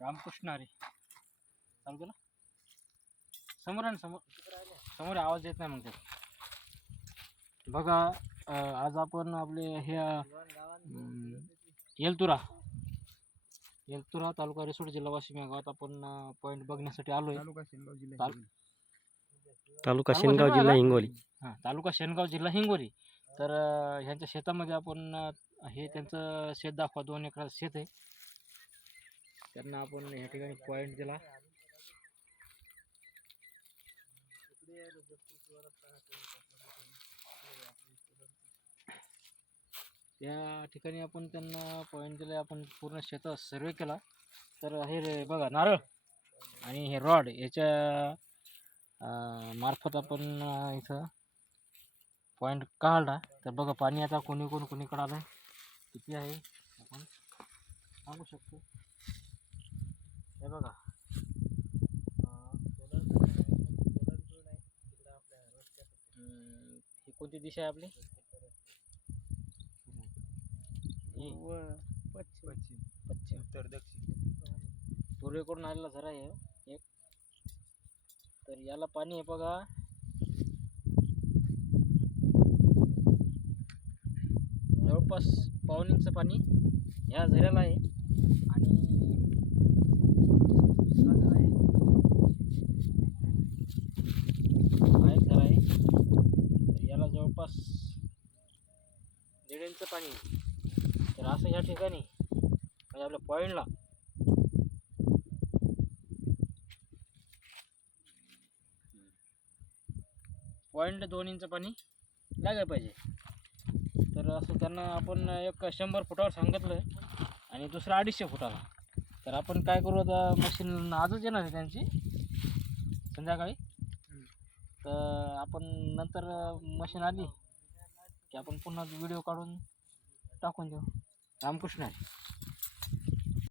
रामकृष्ण हरी. चालू केलं? समोर आहे ना समोर. समोर आहे, आवाज येत नाही मग ते बघा आज आपण आपले हे येलतुरा. येलतुरा तालुका रिसोड जिल्हा वाशिम या गावात आपण पॉईंट बघण्यासाठी आलो आहे तालुका शेनगाव जिल्हा हिंगोली. तालुका तालुका शेनगाव शेनगाव जिल्हा आला? हिंगोली. हां तालुका शेनगाव जिल्हा हिंगोली. तर ह्यांच्या शेतामध्ये आपण हे त्यांचं शेत दाखवा. दोन एकर शेत आहे. त्यांना आपण ह्या ठिकाणी पॉईंट दिला. त्या ठिकाणी आपण त्यांना पॉईंट दिला आपण पूर्ण शेतात सर्वे केला. तर हे रे बघा नारळ आणि हे रॉड याच्या मार्फत आपण इथं पॉईंट काढला. तर बघा पाणी आता कोणी कोण कोणीकडे आलं किती आहे? आपण सांगू शकतो. हे बघा. ही कोणती दिशा आहे आपली? ही. व पश्चिम. पश्चिम. उत्तर दक्षिण. पूर्वेकडून आलेला झरा आहे एक. तर याला पाणी आहे बघा. जवळपास इंच पाणी ह्या झऱ्याला आहे आणि दुसरा झरा आहे हा एक झरा आहे तर याला जवळपास इंच पाणी. तर असं ह्या ठिकाणी म्हणजे आपल्या पॉईंटला पॉईंट दोन इंच पाणी लागायला पाहिजे. तर असं त्यांना आपण एक शंभर फुटावर सांगितलं आणि दुसरं अडीचशे फुटाला. तर आपण काय करू आता मशीन आजच येणार आहे त्यांची. संध्याकाळी. तर आपण नंतर मशीन आली. की आपण पुन्हा व्हिडिओ काढून टाकून देऊ रामकृष्ण आहे